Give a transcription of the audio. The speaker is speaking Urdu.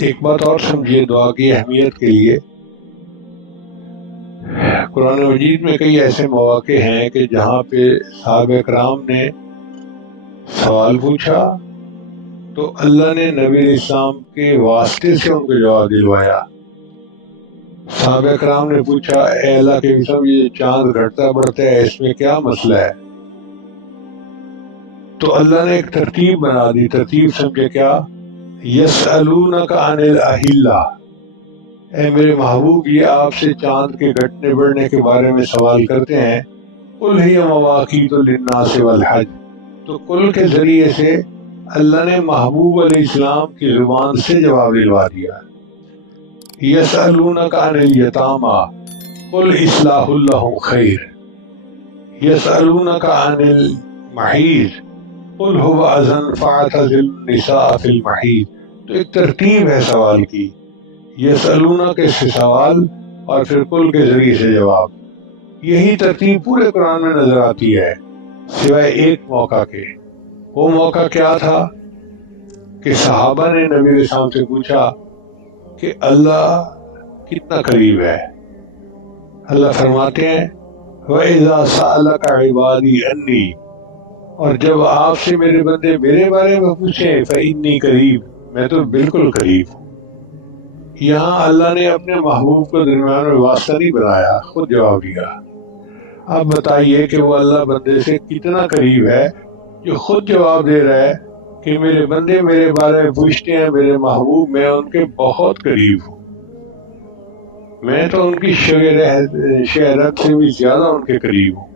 ایک بات اور سمجھیے دعا کی اہمیت کے لیے، قرآن مجید میں کئی ایسے مواقع ہیں کہ جہاں پہ صحابہ کرام نے سوال پوچھا تو اللہ نے نبی علیہ السلام کے واسطے سے ان کو جواب دلوایا۔ صحابہ کرام نے پوچھا، اے اللہ کے نبی، یہ چاند گھٹتا بڑھتا ہے، اس میں کیا مسئلہ ہے؟ تو اللہ نے ایک ترتیب بنا دی۔ ترتیب سمجھے کیا؟ یسألونک عن الاہلہ، اے میرے محبوب، یہ آپ سے چاند کے گھٹنے بڑھنے کے بارے میں سوال کرتے ہیں۔ قل ہی مواقیت للناس والحج، تو کل کے ذریعے سے اللہ نے محبوب علیہ السلام کی زبان سے جواب دلوا دیا۔ یسألونک عن الیتامی قل اصلاح لهم خیر، یسألونک عن المحیض قل هو اذن فاعتزلوا النساء فی المحیض۔ تو ایک ترتیب ہے سوال کی، یسألونک سے سوال اور پھر کل کے ذریعے سے جواب۔ یہی ترتیب پورے قرآن میں نظر آتی ہے سوائے ایک موقع کے۔ وہ موقع کیا تھا کہ صحابہ نے نبی علیہ السلام سے پوچھا کہ اللہ کتنا قریب ہے۔ اللہ فرماتے ہیں وَإِذَا سَأَلَكَ عِبَادِي أَنِّي، اور جب آپ سے میرے بندے میرے بارے میں پوچھیں فَإِنِّي قریب، میں تو بالکل قریب ہوں۔ یہاں اللہ نے اپنے محبوب کو درمیان میں واسطہ نہیں بنایا، خود جواب دیا۔ اب بتائیے کہ وہ اللہ بندے سے کتنا قریب ہے جو خود جواب دے رہا ہے کہ میرے بندے میرے بارے میں پوچھتے ہیں، میرے محبوب میں ان کے بہت قریب ہوں، میں تو ان کی شہرت سے بھی زیادہ ان کے قریب ہوں۔